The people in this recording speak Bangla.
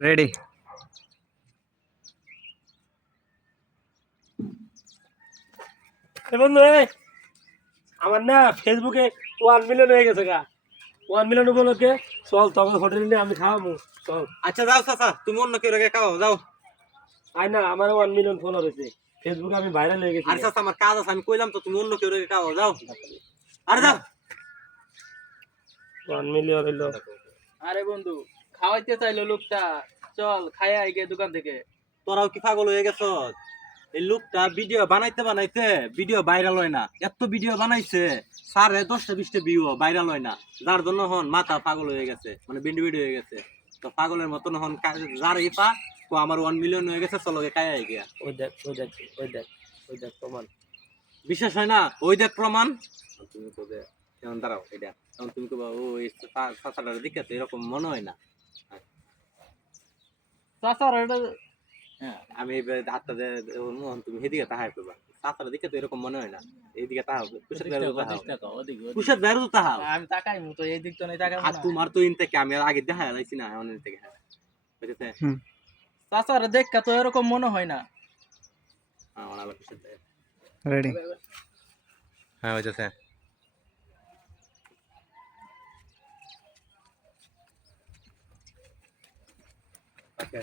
রেডি। বন্ধু আমার না ফেসবুকে 1 মিলিয়ন হয়ে গেছে গা। 1 মিলিয়ন উপলক্ষে চল তখন হোটেল নিয়ে আমি খাওয়াবো। চল আচ্ছা যাও চাচা, তুমি অন্য কেউ রেখে খাও, যাও। আয় না, আমার 1 মিলিয়ন ফলোয়ার হয়েছে ফেসবুকে, আমি ভাইরাল হয়ে গেছি। আরে চাচা আমার কাজ আছে, আমি কইলাম তো তুমি অন্য কেউ রেখে খাও, যাও। আরে যাও। 1 মিলিয়ন হইলো। আরে বন্ধু, খাওয়াইতে চাইলো লোকটা, চল খাইয়া আই গে দোকান থেকে। তোরাও কি পাগল হয়ে গেছ? এই লোকটা ভিডিও বানাইতে বানাইতে ভিডিও ভাইরাল হয় না, এত ভিডিও বানাইছে সাড়ে 10টা 20টা ভিউ ভাইরাল হয় না, যার জন্য হন মাথা পাগল হয়ে গেছে, মানে বিন্ডি বিন্ডি হয়ে গেছে। তো পাগলের মতন হন যার ইপা তো আমার 1 মিলিয়ন হয়ে গেছে, চলো খাই আই গিয়া। ওই দেখ ওই দেখ ওই দেখ ওই দেখ প্রমাণ। বিশ্বাস হয় না? ওই দেখ প্রমাণ। তুমি কবে কেমন দাঁড়াও এটা, তখন তুমি কবে ও এই চাচাটার দিকে তো এরকম মনে হয় না। চাচার এটা হ্যাঁ, আমি এবার হাতটা মোহন তুমি সেদিকে তাহাই করবা, চাচাটার দিকে তো এরকম মনে হয় না। এইদিকে তাহাও কুশের বাইরে কুশের বাইরে তো তাহাও। আমি তাকাই তো এই দিক তো নেই তাকাই আর তোমার তো ইন থেকে আমি আগে দেখা যাইছি না, এমন ইন থেকে বুঝেছে। চাচার দেখা তো এরকম মনে হয় না। আমার আবার কুশের বাইরে। রেডি। হ্যাঁ বুঝেছে। ওকে।